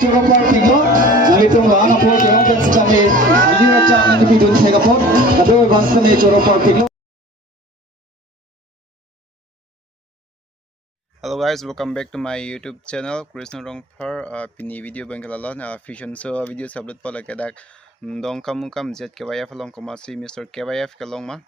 Chorapar tinglo nalitung ang apo kerong dan secami aliracha nani bidun segapot adoy baskane Chorapar tinglo. Hello guys, welcome back to my YouTube channel Krishna Rongphar pini video bangkalalon fusion so video upload pala kedak dong kamu kam jet KYF long komasi Mr. KYF kalong ma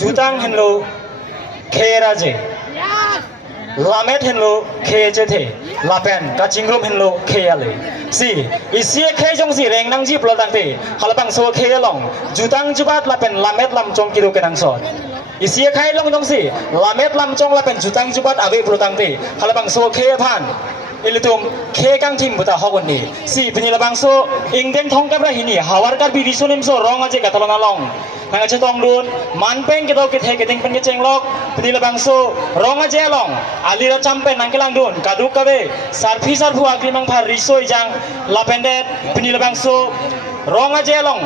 Jutang henlo kheraje lamet henlo khejete lapen kachingrom henlo kheyale si isi khejong si rengnang ji plotangte halapang so kheyalong jutang jubat lapen lamet lamchong kilo kenang sot isi khai long dong si lamet lamchong lapen jutang jubat abe plotangte halapang so kheyaphan ilitum khekang tim buta hogoni si pinilabang so ingdeng thongkabra hini hawarkar birisonim so rong aje gatalona long nang aja tong dun manpeng kita kita keting pen keceng lok pinilabang so rong aje long alira champen nang kelang dun kaduk kabe sarfi sarfu agrimang phar risoi jang lapendet pinilabang so rong aje long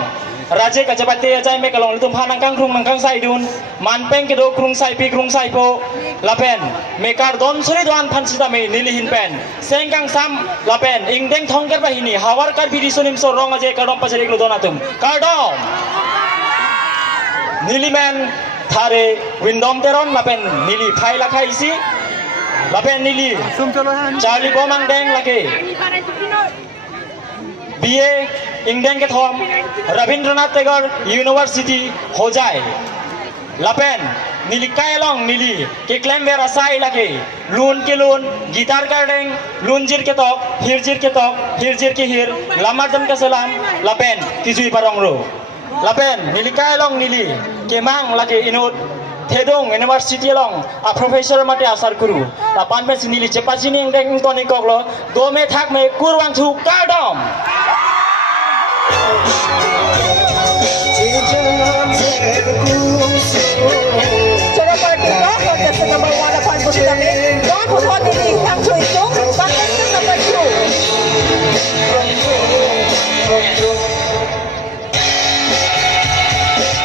Raje kajapate ajai me kalong litum hanang kang krung nang kang sai dun manpeng kedo krung sai pi krung sai po lapen mekar don suri doan phansita me nilihin pen sengkang sam lapen ingdeng thongker bahini hawar kar birisonim so rong aje kadom pachari klo donatum kadom nilimen thare windom teron lapen nili phai lakhai isi lapen nili charlie bomang deng lake BA Indian के थॉम Rabindranath Tagore university हो जाए लपेन nili kaya long nili ke klem vera sai lagi lun ke lun gitar kardeng lunjir ke tok hirjir ke tok hirjir ke hir lamar dam ke salam lapen kijui parong ro lapen nili kaya long nili ke mang lagi inut Thedong University long a professor mate asar guru lapan me sinili cepat sini yang deng toni koklo do me thak me kurwang thu kadom Coba perhatikan contestant number 1 dapat posisi kami. Don Puhon ini Kang Choi Sung, contestant number 2.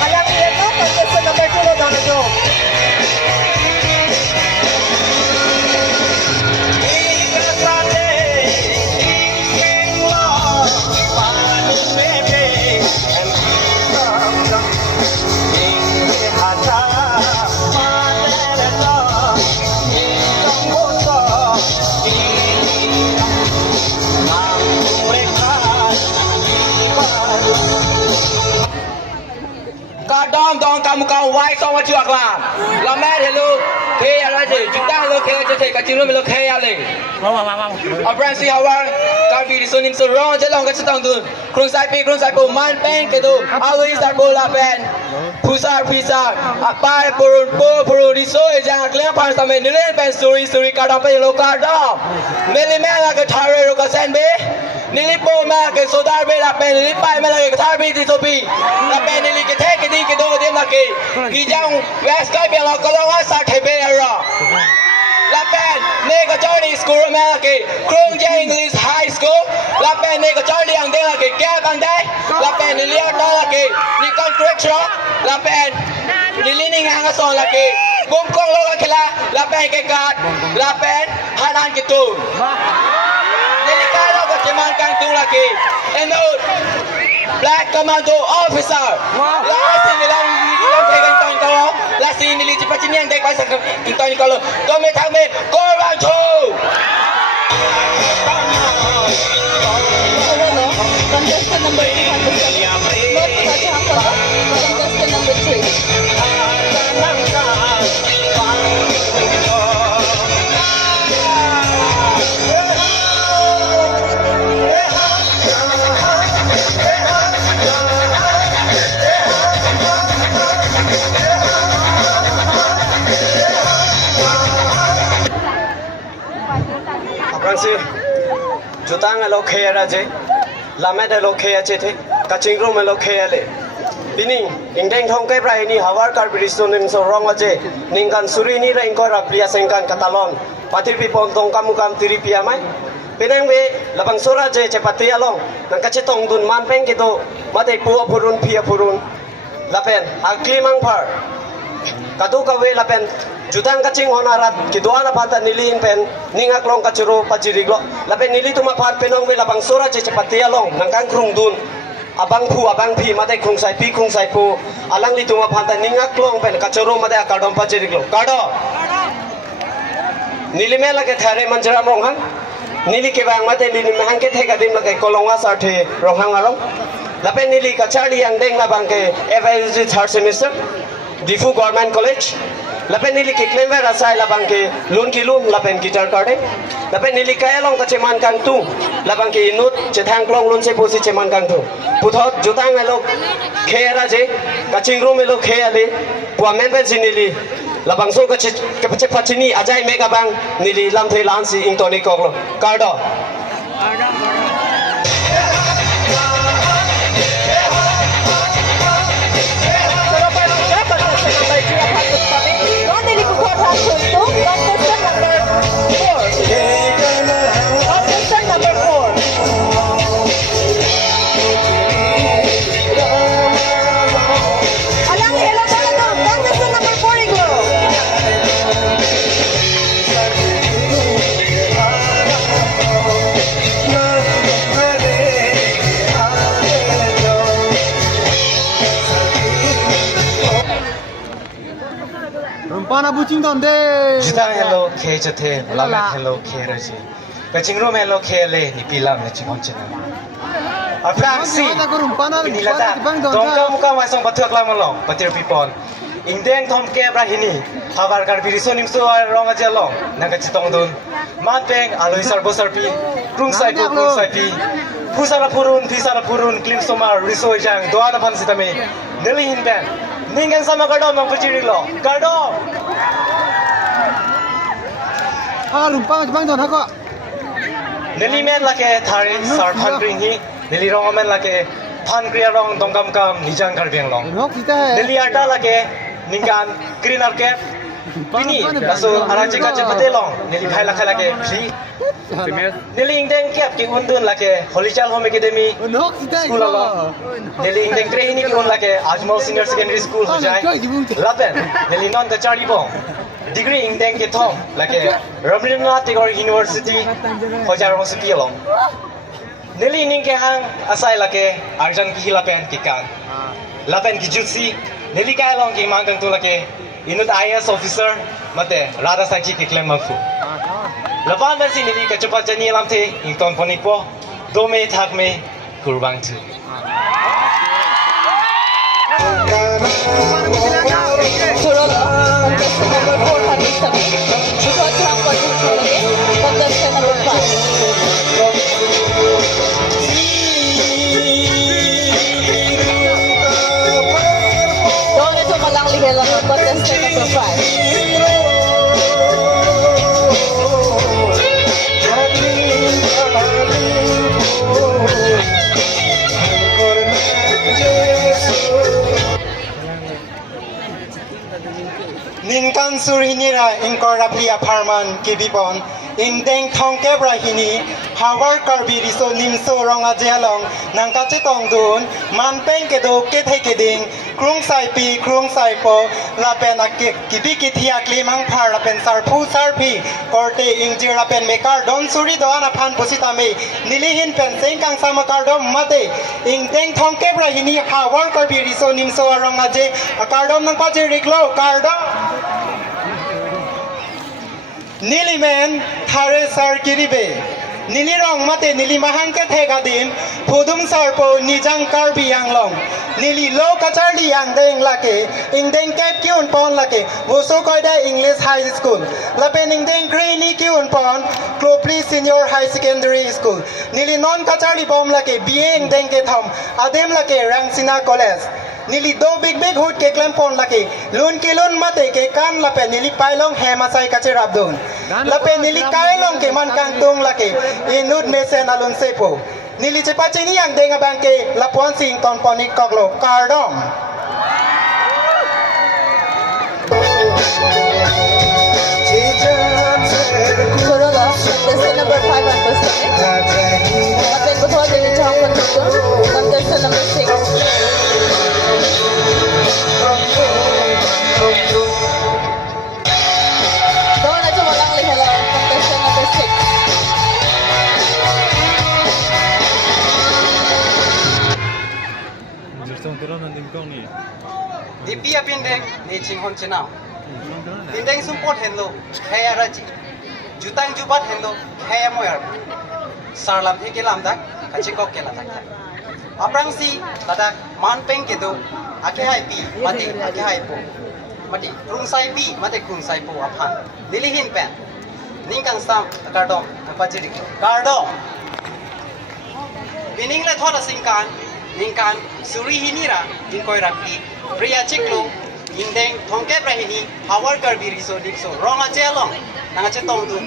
Alang Yeno, contestant number 2 lo Donna Jo. Kadang dong kamu kau wai kau macam apa? Lama hello, hey ada je, kita hello hey je, kacau hello hey ale. Abang si awal kau di sini serong je long kacau tang tu. Kurung sai pu man pen ke tu, always tak bola pen. Pusar, apa purun di soy jangan kelihatan pas sampai nilai pen suri kadang pen hello kadang. Meli mela ke thare ro kasen be. Nili po ma ke sodar be la pen nili pai ma la ke thar be di sopi la pen nili ke the ke di ke do dem la ke ki jang west kai be la ko lo wa sa the be ra la pen ne ko chori school ma la ke krong je english high school la pen ne ko chori ang de la ke ke bang dai la pen nili ta la ke ni contractor la pen nili ni ngang so la ke bum kong lo ke la pen ke kat la pen hanan ke tu Delikado kecuman kang tu lagi. Enut Black Commando Officer. Lasi nilang tegang tong kau. Lasi nili cepat sini yang dek pasang kita ni kalau. Kami kami korban tu. Contestant number 2 contestant number 3. Abang si jutang alo kaya raje, lamet alo kaya cete, kacing room alo kaya le. Bini, ingdeng thong kai prai ni hawar kar biristonin so rong aje, ningkan suri ni ra ingkor aplia sengkan katalon, patir pipon tong kamu kam tiri pia mai. Pinang be labang sura je cepati along, nang kacetong dun manpeng gitu, mate puwa purun pia purun, lapen aklimang par, kadu kawe lapen. Jutang kacing honarat kidua na pata niliin pen ningak long kacuro pajiriglo lapen nili tuma pat penong be labang sura je cepatia long nangkang krung dun abang pi mate krung sai pu alang li tuma pata ningak long pen kacuro mate akadom pajiriglo kado nili me lage thare manjara rong hang nili ke bang mate nili mahang ke thega dim lage kolonga sarte rong hang arong lapen nili kachari yang deng labang ke FSG 3rd semester Difu Government College lapen nili ke claim vera sai labang ke lun ki lun lapen guitar card lapen nili kaya long ka cheman kang tu labang ke inut chethang klong lun se posi cheman kang tu puthot jutang melo khera je kaching room melo khale puamen ben sinili labang so ka che pachini ajai mega bang nili lam the lan si ingtoni koklo kardo Rumpana bucing tonde. jutang hello ke jathe lamet hello ke raji kaching room hello ke le ni pilam ne chimon chena Afrang si Rumpana Pinilata Tongka muka masong patuk lamang long patir pipon ingdeng thom ke brahini habar kar biriso nimso ronga jelong nanga chitong dun man peng aloi sarbo sarpi krung sai pi pusara purun klim soma riso jang doana pan sitame neli hin ben ningen sama kadom nang pachiri lo kadom neli men lake thari sar phan kring hi neli rong men lake phan kriya rong dongkam kam nijang kar beng long neli ata lake ningan green arke pini laso araji kache pate long neli khai lake phi neli ingdeng kep ki undun lake holichal home academy school lo neli ingdeng trehini ki un lake ajmal senior secondary school ho jai laben neli non da chari bong degree ingdeng ke thom lake Rabindranath Tagore University hojar ho supi long neli ning ke hang asai lake arjan ki hilapen ki kan lapen ki jutsi neli kai long ki mangkang tu lake inut IAS officer mate rada sachi ki claim mafu lapan versi neli ka cepat jani lam the ington ponipo do me thak me kurbang tu Turun contestant number 4 participant. Because हम कोशिश करेंगे contestant number 5. Doon ito malang lihe lang ang contestant number 5. Ninkan surhinira inkoraplia parman kibipon indeng thongke brahini hawar karbi riso nimso ronga jelong nangkache tongdun manpeng kedo kethe keding krung sai po lapen akik kibi kithia klimang phar lapen sarphu sarpi korte ingjir lapen mekar don suri doana phan positame nilihin pen sengkang sama kardom mate indeng thongke brahini hawar karbi riso nimso ronga je akardom nang paje riklo kardom Nilimen thare sar kiribe nilirong mate nili mahang ke thegadim phudum sarpo nijang karbi yanglong nili lo kacharli yang deng lake ingdeng kep kiun pon lake woso koida English high school lapen ingdeng green kiun pon Klopli senior high secondary school nili non kacharli bom lake BA ingdeng ke thom adem lake rangsina college nili do big hood ke klempon lake lun kilun mate ke kan lape nili pailong hemasai kache rabdun lape nili kailong ke man kangtung lake inut mesen alun sepo nili cepace ni yang denga bangke lapuan sing ton ponik koklo kardom Turun contestant number 5 ang contestant. Lapit betul dari jawab contestant number 6. Doon ito walang lihala contestant number 6 Dipi apindeng ni chinghon chinao Tindeng sumpot hendo kaya raji jutang jubat hendo kaya moyar sarlam theke lamdak kachikok ke ladak aprang si ladak manpeng kedo ake hai pi mate ake hai po mate krung sai pi mate krung sai po aphan nilihin pen ningkang sam kardom apajiri kardom bining le thoda singkan ningkan suri hinira ingkoi rapi priya chiklo indeng thongke brahini hawar karbi riso dikso ronga jelong nanga chetong du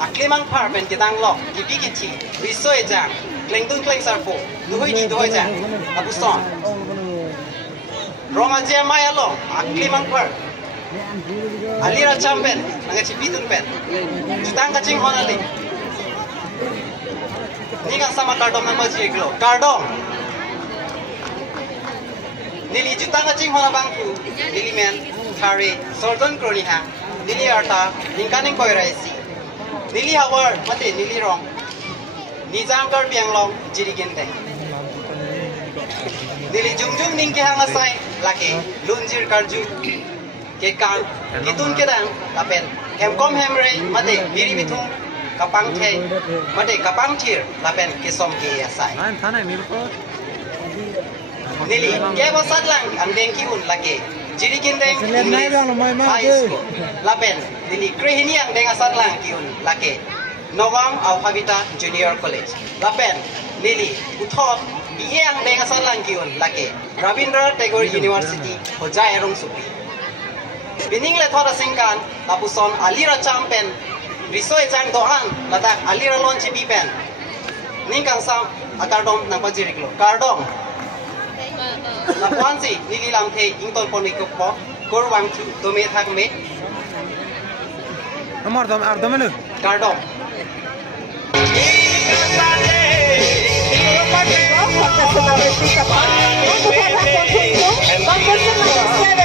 aklimang par pen kitang lo gibi kichi riso ejang klengdun kleng sarpo duhoi ni duhoi jang abuson ronga je maya lo aklimang par alira champen nanga chipitun pen jutang kaching honali ningang sama kardom nang majiglo kardom nili jutang kaching hona bangku nili men thare sorton kroni ha nili arta ningkaning koiraisi nili hawar mate nili rong nijang kar pianglong jirigente nili jungjung ningke hanga sai lake lunjir karju ke kan kitun kedang lapen hemkom hemre mate biri bitung kapang the mate kapang thir lapen kisom ke asai nili ke basat lang ang dengki un lake Jirikin deng English High School. Lapen nili krehini ang deng asan lang kiun lake. Nowang Alphabeta Junior College. Lapen nili uthot BA ang deng asan lang kiun lake. Rabindra Tagore University Hojai Erong Supi. Bining le thora singkan tapuson alira champion risoi jang doan ladak alira lon chipi pen. Ningkang sam akardom nang pajiriklo. Kardom Lapuansi nili lamte ington ponikop po korwang tu dome thak me Amar dom ardamenu. Kardom Contestant number 3 ka pa. Don't forget that contestant. Contestant number 7.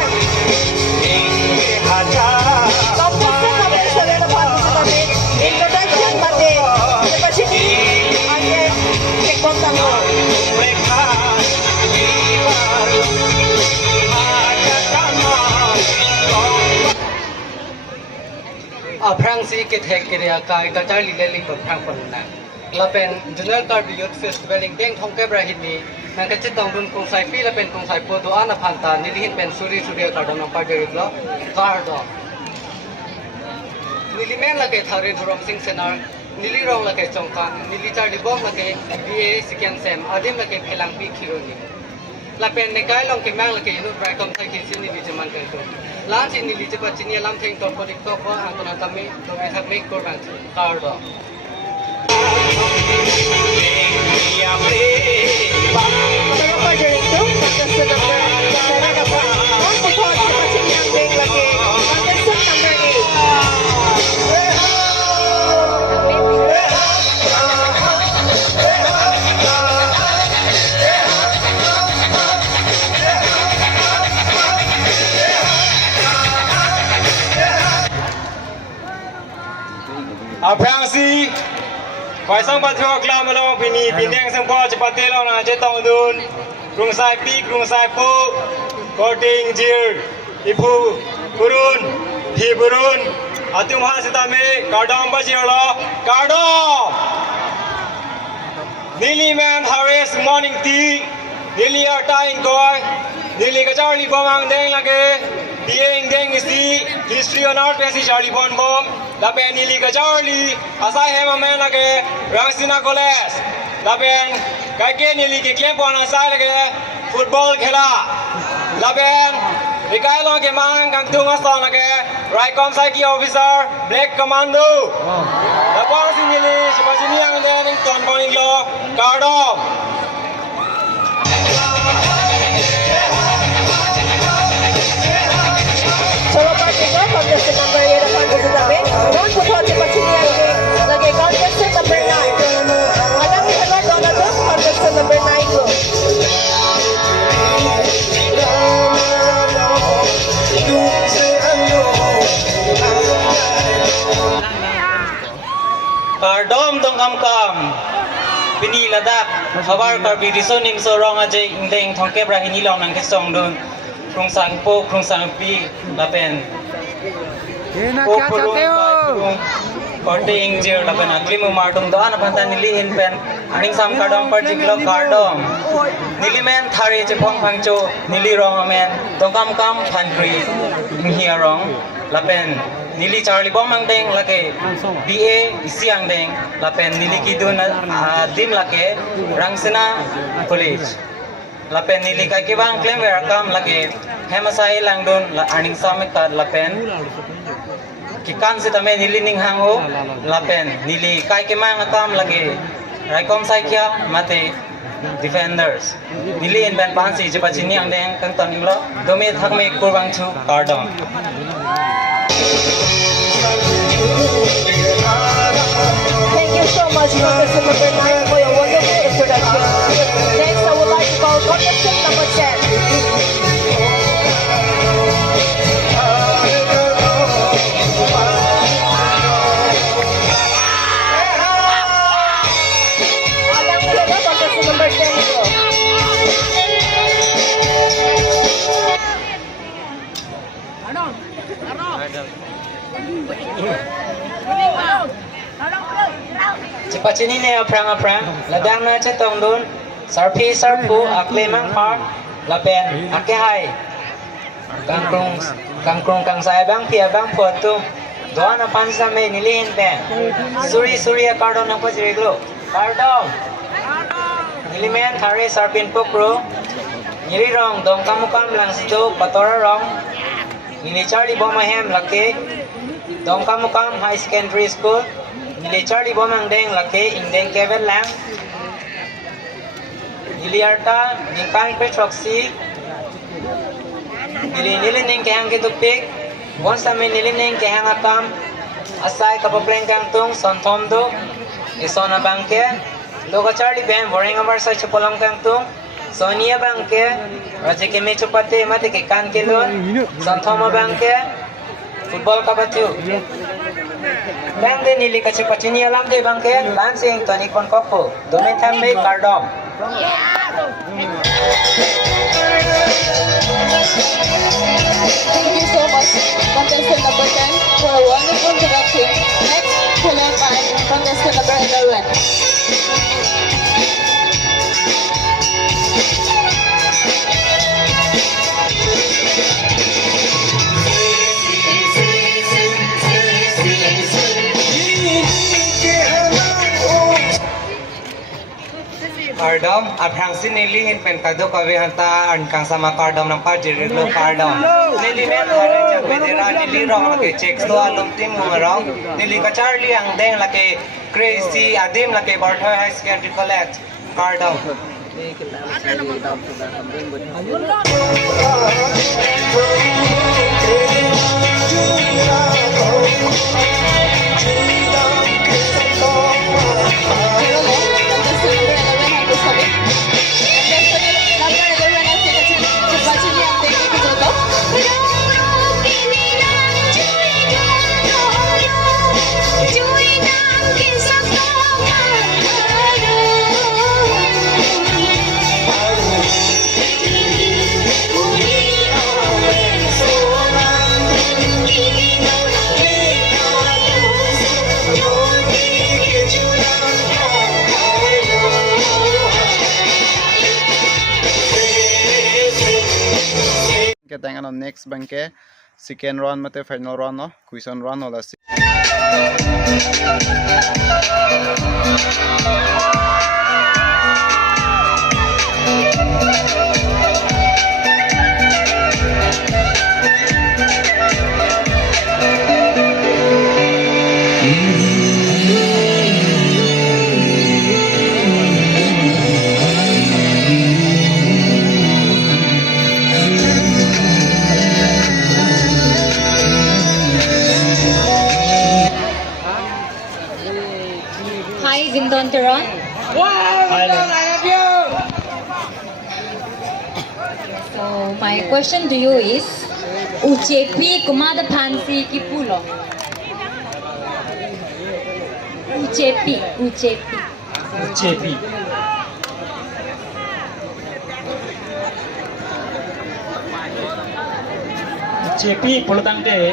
Contestant number 7 na participant. Introduction mate. Diba sini? Ayan. Kekon tango. Aprang si kithek kiriya kai kacar lileling aprang panuna. Lapen General Carbi Youth Festival ing deng thongke brahini nang kacit dongdun kung sai pi lapen kung sai po doa na phanta nilihin pen suri suri kardam nang parderiglo kardo. Nilimen lake thare dhurom sing senar nili rong lake chongka nili char libom lake BA sikyan sem adim lake phelang pi khironi. Lapen nekai long kimang lake inu brakom sai kisi nili jaman kanto. Lan si nili jepat sini lam theng tom podik to ko antona kami to ithak me korban kardo. Pero pa dyan ito, contestant number 7 ka pa. Don't forget diba sini ang deng lagi. Contestant number 8. Aprang si Phải sang bắt theo làm mà lo bị nhị bị đen sang qua chỉ bắt tay lo na chế tông đun rung sai pi rung sai pu cutting deer ipu burun hi burun atum ha sitame kardam ba lo kardam Nili man Harris morning tea Nili atain koi Nili ka Charlie bomang deng lage Dieng deng isi history on art pesi Charlie bom Lapen nili ka Charlie asai hema man lage Rangsina College Lapen kake nili ki klem pon asai lage football khela Lapen ikai long ke mang kang tung aston lage Raikom Psyche officer Black Commando Lapan si nili sepasini yang deng ton boning lo Kardom Coba pastikan contestant number 8 akan bersama. Don't forget cepat sini lagi contestant number 9. Alam ni hello Donatus contestant number 9 ko. Kardom tong kam Pini ladak Habar karbi risonim so rong aje indeng thongke brahini long nang kesong dun Krung sang po krung sang pi lapen Kena po kya purung chate ho? Korte ingjir lapen aklimu martung doan apanta nilihin pen aning sam kardom par jiklo kardom Nilimen thari chepong phangcho nili rong amen tongkam kam phankri inghia rong lapen Nili Charlie Bomang deng lake BA isiang deng lapen nili kidun dim lake Rangsina College lapen nili kai kibang claim welcome lake hemasai langdun aning samik tad lapen kikan sitame nili ning hango lapen nili kai kemang akam lake Raikom Psyche mate defenders nili in ban pansi jepachini ang deng kang toninglo domi thakme kurbang chu kardom Thank you so much, contestant number 9, for your wonderful introduction. Next, I would like to call contestant number 10. Alam mo na contestant number 10 ito. Cepat sini ne aprang ladang na cetong dun sarpi sarpu akle mang par lapen ake hai kangkrong kang saya bang pia bang foto doan apan sampai nilihin pen suri kardom nang pasiriglo kardom nilimen thare sarpin pokro nili rong dong kamukam lang sido patora rong nili Charlie Bomahem laki dong kamukam high secondary school nili Charlie Bomang deng laki indeng Kevin lang nili arta ningkang petroxy nili ning kehang kitupik bonsa me nili ning kehang akam asai kapapleng kang tung sonthom do isona bangke loga Charlie ben boring amar sa chupolang kang tung Sonia bangke raje ke me chupate mate ke kan ke lon sonthom bangke football ka batu Bangde nili ka chupachini alam de bangke lansing toni kon kopo dome tham me kardom Thank you so much, contestant number 10, for a wonderful introduction. Next, followed by contestant number 11. Kardom, abrang sinilihin pen kado kawihanta an kang sama kardom ng pajirilo kardom. Nilimen harin jang bedera nilirong laki checks to alum team ngumarong. Nili ka Charlie ang deng laki crazy adim laki Barthoy High Secondary College kardom. Kita yang next bangke second round mate final round no question round hola Hi, Gindon Teron. So, my question to you is, UJP kumada pansi ki pulo? UJP. JP pulatang de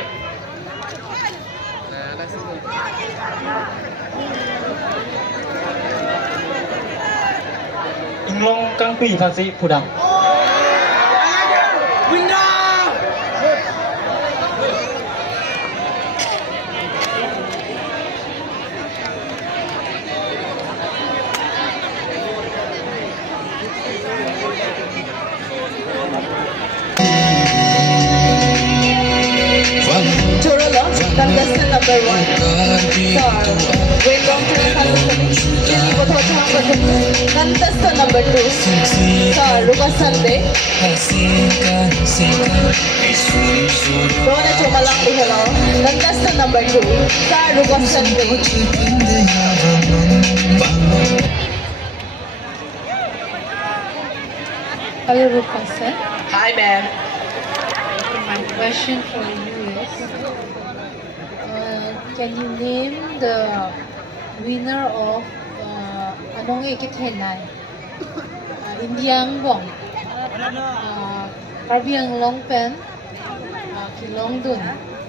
inglong kang pi pasi pudang Contestant number 1, Star. Wait long term contestant number 2, Star. Ruka Sunday. Rona Chomalang Hello. Contestant number 2, Star. Ruka Sunday. Hello, Ruka sir. Hi, ma'am. My question for you is, can you name the winner of Anong Ekithenai? Indiang Bong, Karbiang Long Pen, Kilong Dun,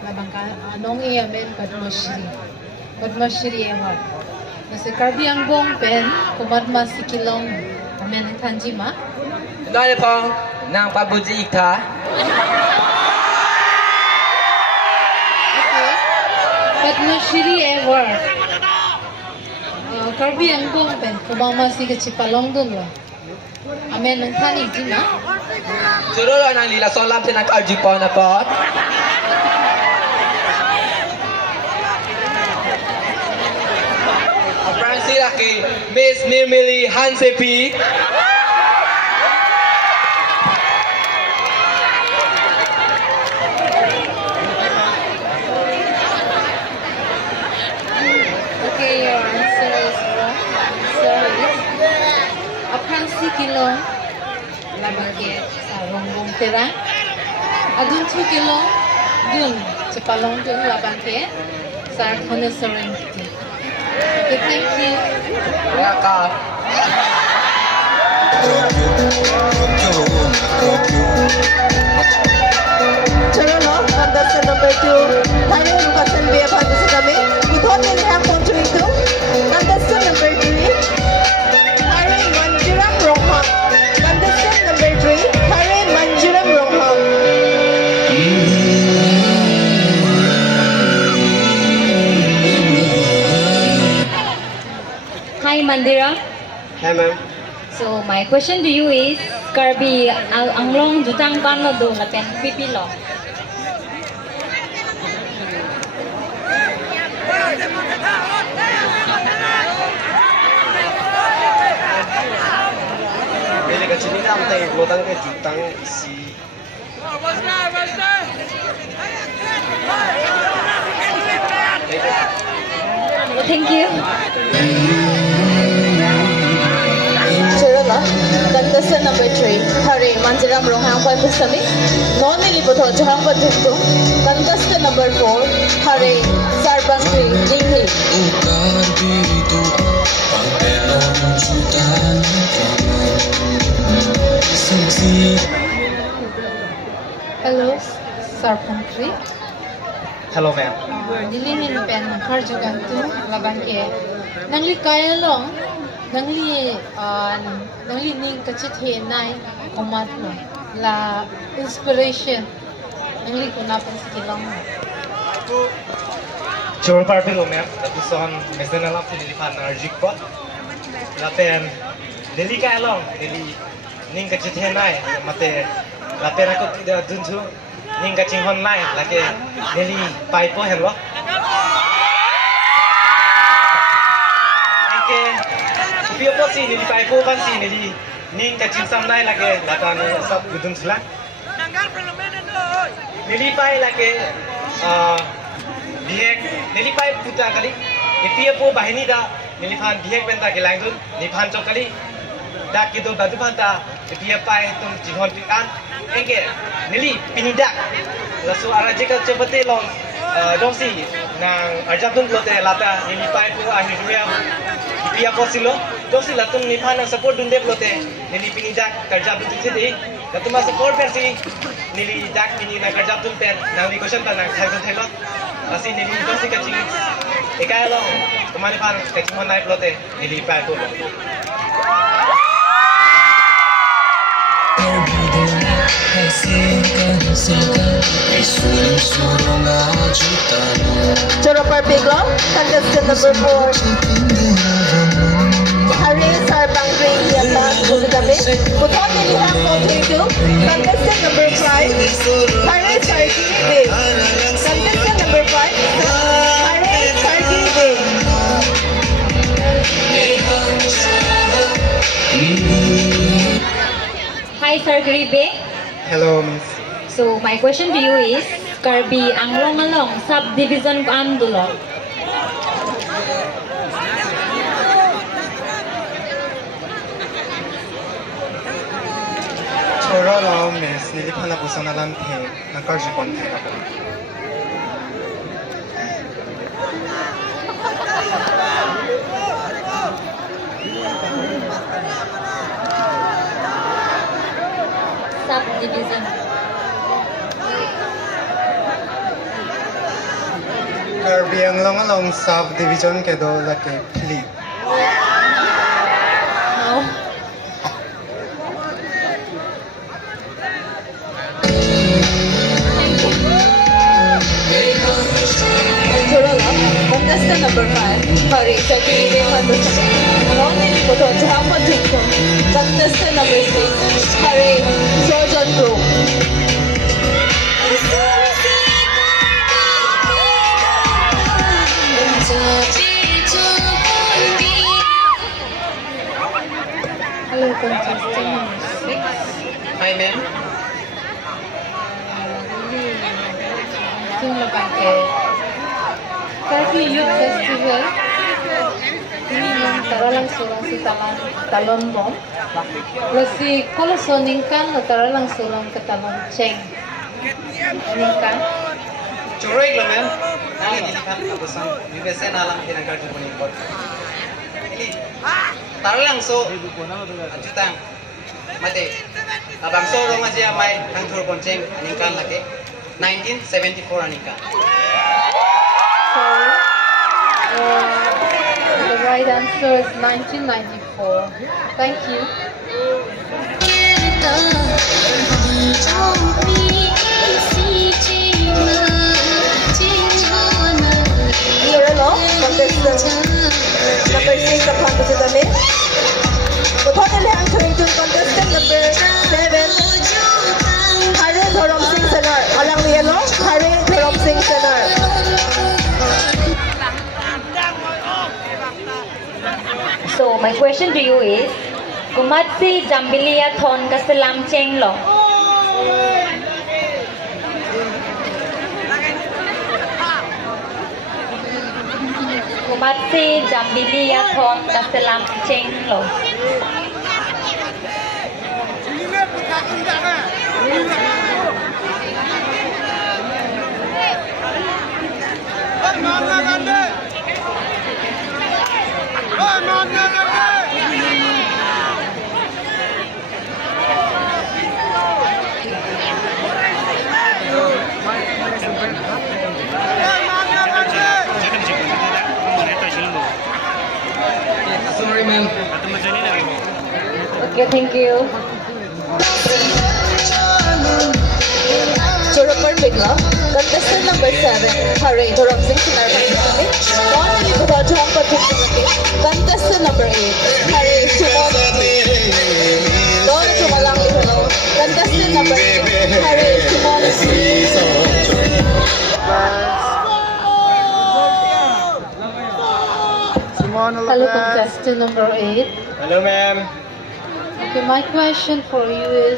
Labangka Anong Eamen Padmashri Award. Nasi Karbiang Bong Pen, Kumadma si Kilong Amen Tanjima. Nói được không? Nàng pa buji ikta. Padmashri Award. Karbi Angbong pen kubang masih kecil palong dun lah. Amen nangkani jina. Jurul nang lila solam tenang arji pon apa? Fransi laki Miss Mimili Hansepi. Okay, your answer is wrong. Answer is Apransi kilong labangke sa rongbong terang. Adun 2 kilong dun cepalong dun labangke sa kone serenity. Okay, thank you. Welcome. Chorolo, contestant number 2, Thailand Lukasan Bea Pandusa kami. Puthon din ang country 2, contestant number 3, Thailand Manjuram Rongham. Contestant number 3, Thailand Manjuram Rongham. Hi Mandira. Hi ma'am. So my question to you is Karbi Anglong Dutang Pano do lapen pipilo. Bili ka sini na ang tayo lotang ke jutang isi. Thank you. Chorolo, contestant number 3, Hari Manjuram Rongham Pandusa kami. Non-nili puthon Johang Pandusa. Contestant number 4, Hari Sarbangri Linghi. Hello, Sarpantri. Hello ma'am. Nilingin pen karjugan tu labangke. Nangli kaya long, nangli ning kacit he nai komat lo la inspiration. Nangli kunapan sikilong. Jurul party lo ma'am. Tapi sohan mesin alam tu nilipan arjik pot. Lapen nili kaya long nili ning kacit he nai mate lapen aku tidak dunju ning kacing hon nai lagi nili pai po hen lo. Engke pio po si nili pai po ban si nili ning kacing sam nai lagi latan sab gudun sila. Nili pai lagi bihek nili pai puta kali ipia po bahini da nilipan bihek benta ke langdun nipan chokali dak kido badu banta ipia pai tum jihon pikan engke nili pinidak lasu arajika cepete long dongsi nang arjabdun lote lata nili pai po ahiruya ipia po silo dongsi latum nipan nang support dundep lote nili pinidak karjabdun tithedi latuma support persi nili dak pini na karjabdun per nang negotiation ta nang thagun thelo asi nili dongsi kaching ikai long kemana pan kaching mon naik lote nili pai po Choro Parpiglo, contestant number 4, Hari Sarbangri Pandusa kami. Puthon din ang country 2, contestant number 5, Hari Sargi Bay. Contestant number 5, Hari Sargi Bay. Hi Sir Gribe. Hello, Miss. So my question to you is Karbi Anglong Along subdivision ko amdulo. Chorolo, Miss. Nilipan ako sa nalanti ng karjikon ako. Subdivision. Karbi ang long subdivision ke do laki pili. No. Chorolo, number 5. Hari Sakiri Mandusami. Non-Nili Puto Jhampa Jington. Contestant number 6. Hari Sojon Pro. Hello, contestant number 6. Hi, ma'am. Tung Labangke. Karbi Youth Festival. Ini lang taralang surang si talon bom. Lasi kolosoningkan na taralang surang ke talon cheng. Ningkan. Curai lo, ma'am. Nali dilikan kabusan. Bibesen alam tinangkar jupun import. Ini taralang so ajutang. Mate. Abang so rong aja mai kangtur bonceng aningkan lagi. 1974 aningkan. So, the right answer is 1994. Thank you. Here along, contestant number 6 upon the Sudanese. Totally answering to contestant number 7. Hari Thorom Singh Senar. Alang yellow, Hari Thorom Singh Senar. So my question to you is, Kumatsi Jambilia Thon Kaselam Cheng Lo. Kumatsi Jambilia Thon Kaselam Cheng Lo. Sorry, ma'am. Okay, thank you. Surapar Bigla, contestant number 7, Hari Thorom Singh Senar. Non-Nili Puto Jhampa Jington. Contestant number 8, Hari Sumon. Don't Tumalang Lihalo. Contestant number 8, Hari Sumon. Hello, contestant number 8. Hello, ma'am. Okay, my question for you is,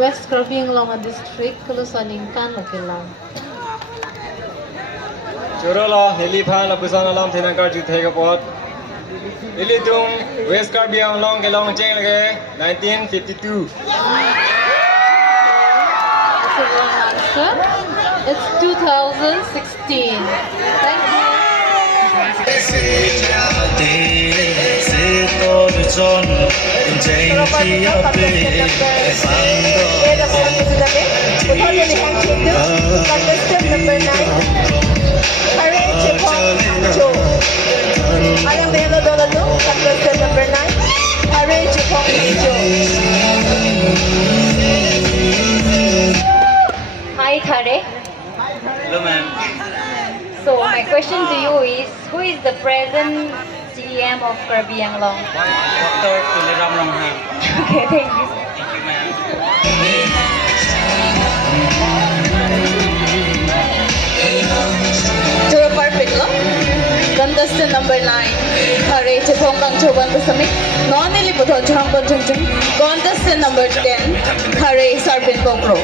West Krabi Anglong district, Kulusaningkan Lakilang. Churolo, Helipan, Lapusan Alam, Tinakar, Jutegapot. Ilitung, West Karbi Anglong, Gelong Cheng, 1952. That's a wrong answer. It's 2016. Thank you. Contestant number 9, Hari Chipong Cho. Alam mo yung dolo contestant number 9, Hari Chipong Cho. Hi, Thare. Hello, ma'am. So my question to you is, who is the present GM of Krabi Anglong? Dr. Tuliram Longham. Okay, thank you. Thank you, ma'am. Surapar Bigla, contestant number 9, Hari Chipong Choban Kusami. Non-Nili Puto Jhampa Jington. Contestant number 10, Hari Sarbin Bokro.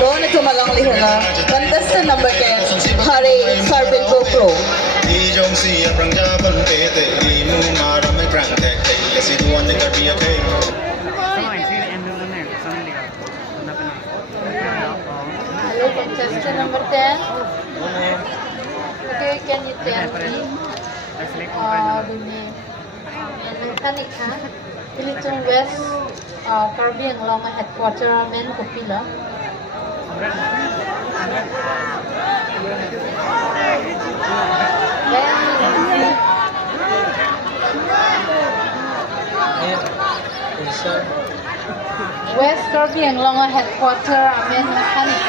Don't Tumalang Lihalo. Contestant number 10, Hari Sarbin Bokro. Jong si aprang jaban te limu maram ay prang tek si duan de karbiya ke Hello, contestant number 10. Okay, can you tell me mechanic Pilitung West Krabi Anglong headquarter men Kopila. West Krabi Anglong headquarter men mechanic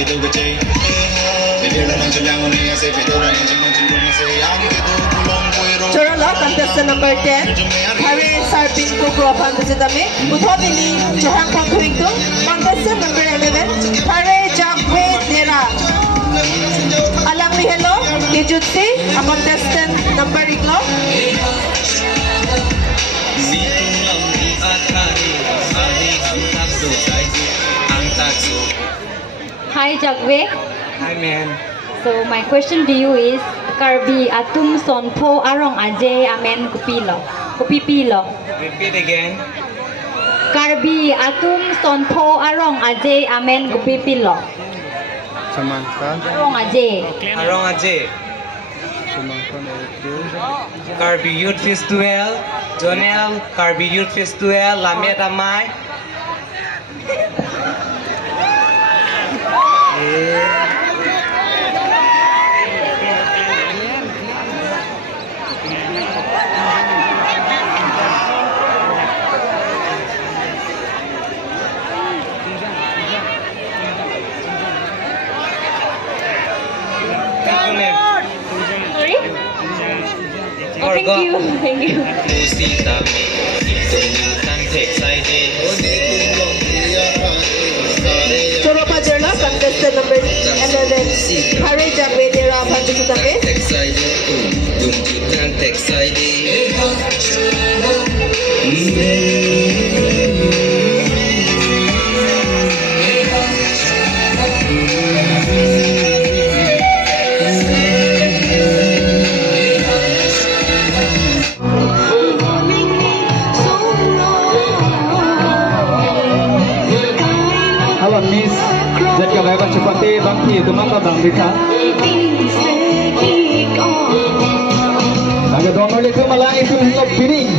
ke do ke chei Bebe la nang chang ni ase bedo la nang chang ni ase ang ke do pulong koiro Chorolo, contestant number 10. Hari Sarpin Kukro Pandasitame. Uthodili Johang Panghuingtung. Contestant number 11. Hari Jakwe Dera. Alang ni hello. Kijutsi. A contestant number 11. Hi Jagwe. Hi man. So my question to you is Karbi atum sonpo arong aje amen kupilo. Kupipilo. Repeat again. Karbi atum sonpo arong aje amen kupipilo. Samantha. Arong aje. Arong aje. Karbi Youth Festival. Jonel. Karbi Youth Festival. Lamet Amai. Sorry? Oh, thank you. Thank you. Choro Pajerla, contestant number 11. Hari Jakwe Dera Pandasitame. Halo Miss, jika baik cepati bangki itu maka bang bisa. Agak donor itu malah itu hidup piring.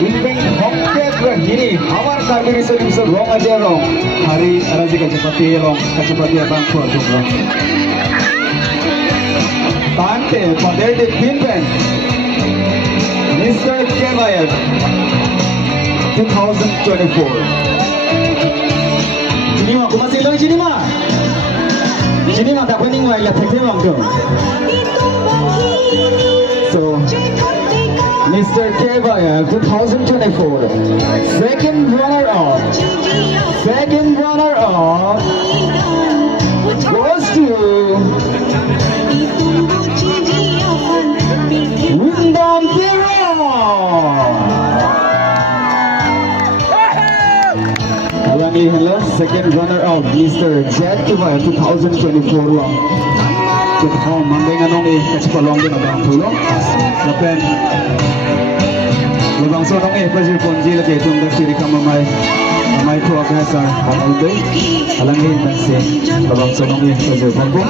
Living hokket begini, awal kami bisa rong aja rong. Hari ada jika cepati rong, kecepati abang kuat rong. Tante, pada di pinpen. Mr. Kevayev 2024. Sini mah, aku masih bilang sini mah. Sini mah tak pening lah, ya teknik orang tu. So, Mr. Kevaya 2024, second runner-up goes to Windom Tira. Hello, second runner-up, Mr. Jet Kevaya 2024 long. Kita kau mandai nganong kasi palong din abang tulong. Lapen, labang sonong pwede ponji lagi itong dagsiri ka mamay ko agasa kamalday. Alangin nagsi, labang sonong pwede ponji.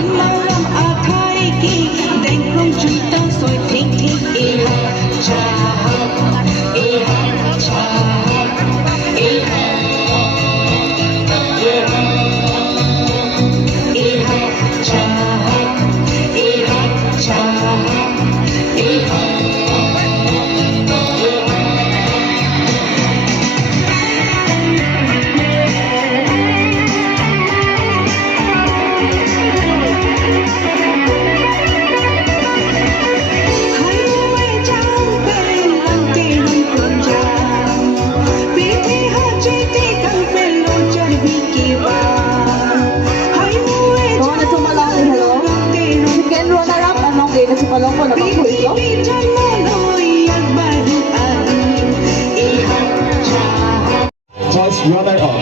First runner-up.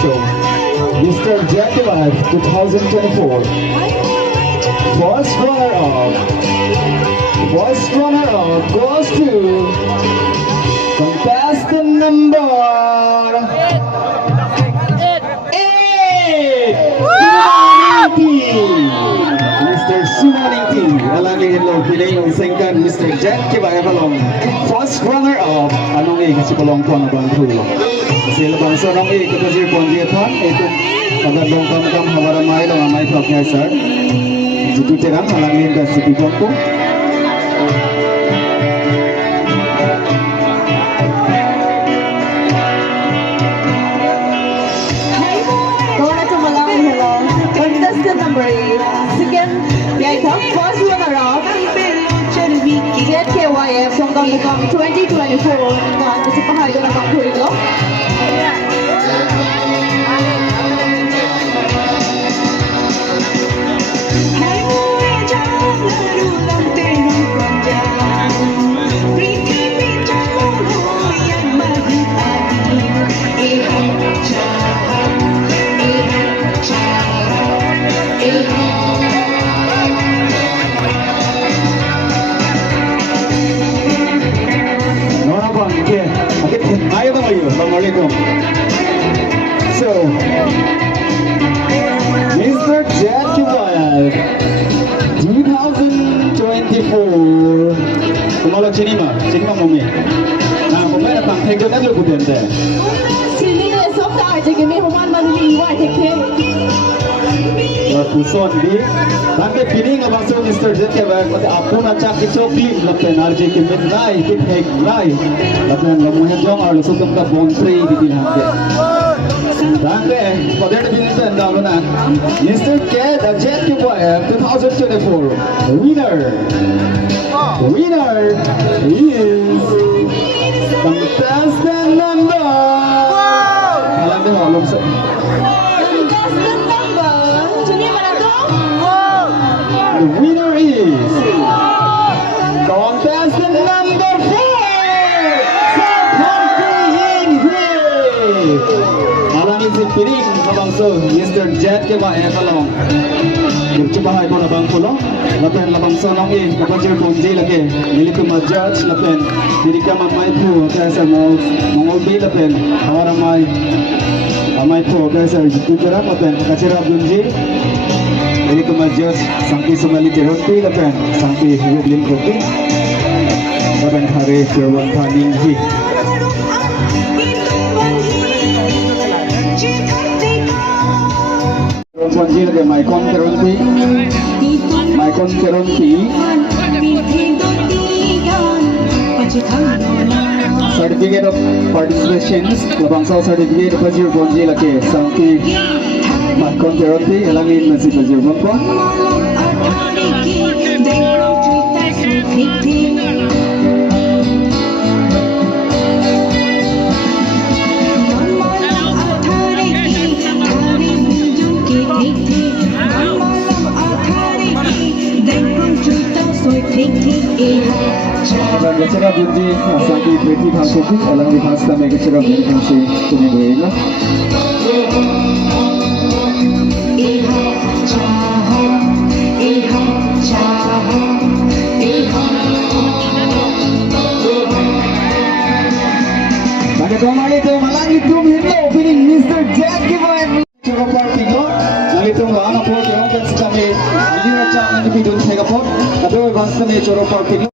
So, Mr. Jacobite 2024. First runner-up goes to contestant number 8. Mr. Sumaningti. Alangin hello, piling second Mr. Jacobite palong. First runner-up. Anong kasi palong po na bang tulo. Kasi labang sonong kasi ponji thon itu agak dongkam kam habaramai dong amai propnya sir. Jitu terang alangin kasi pitongko. Kau nak cuma lang pahay ko na pang-tuwing lo. So, Mr. Jack Kibayev, 2024. Kumalo Chinima Mumi. Nah, kumala pang tengok na lupa din deh. Sini ni sok tak aja kami human mandi wai tek. Puson di, nanti piring abang so Mr. Jack Kibayev, mati apun acak kicokli, lapen arje ke midnight, ke hek night, lapen lamuhe jong ar lusukam ka bonsai di bilang deh. Danke, pada binasa anda mana? Mr. Jack Kibayev 2024 winner is contestant number. Alam deh maklum se. Contestant number. Jadi mana tu? The winner is contestant number 4. Alam ini piring abang so Mr. Jack Kibayev kalong. Bercuba hai pun abang pulang. Lapen labang sonong kapajer bonji lagi. Milik ma judge lapen. Diri ka mamay po kaya mongol bi lapen. Awara amay po kaya sa tutira lapen. Kacira bonji. Diri ka ma judge sangki sumali tiroti lapen. Sangki wedlin kopi. Lapen hari firwan paning hi. Bonji lagi Maikon Teronti. Certificate of participation, Labangsa certificate of Pajir Bonji lagi Sangki Maikon Teronti, elangin nasi Pajir Bangkon. Dan kecera bunyi Sangki Preti Bangkoki, elang di pasta me kecera bunyi fungsi kuning berina. Bagi tomar itu malang itu minta opening Mr. Jack Kibayev. Coba party ko. Nalito nga ang po yung kami. Hindi na siya ang nabidon sa kapot. Tapi basta may choro party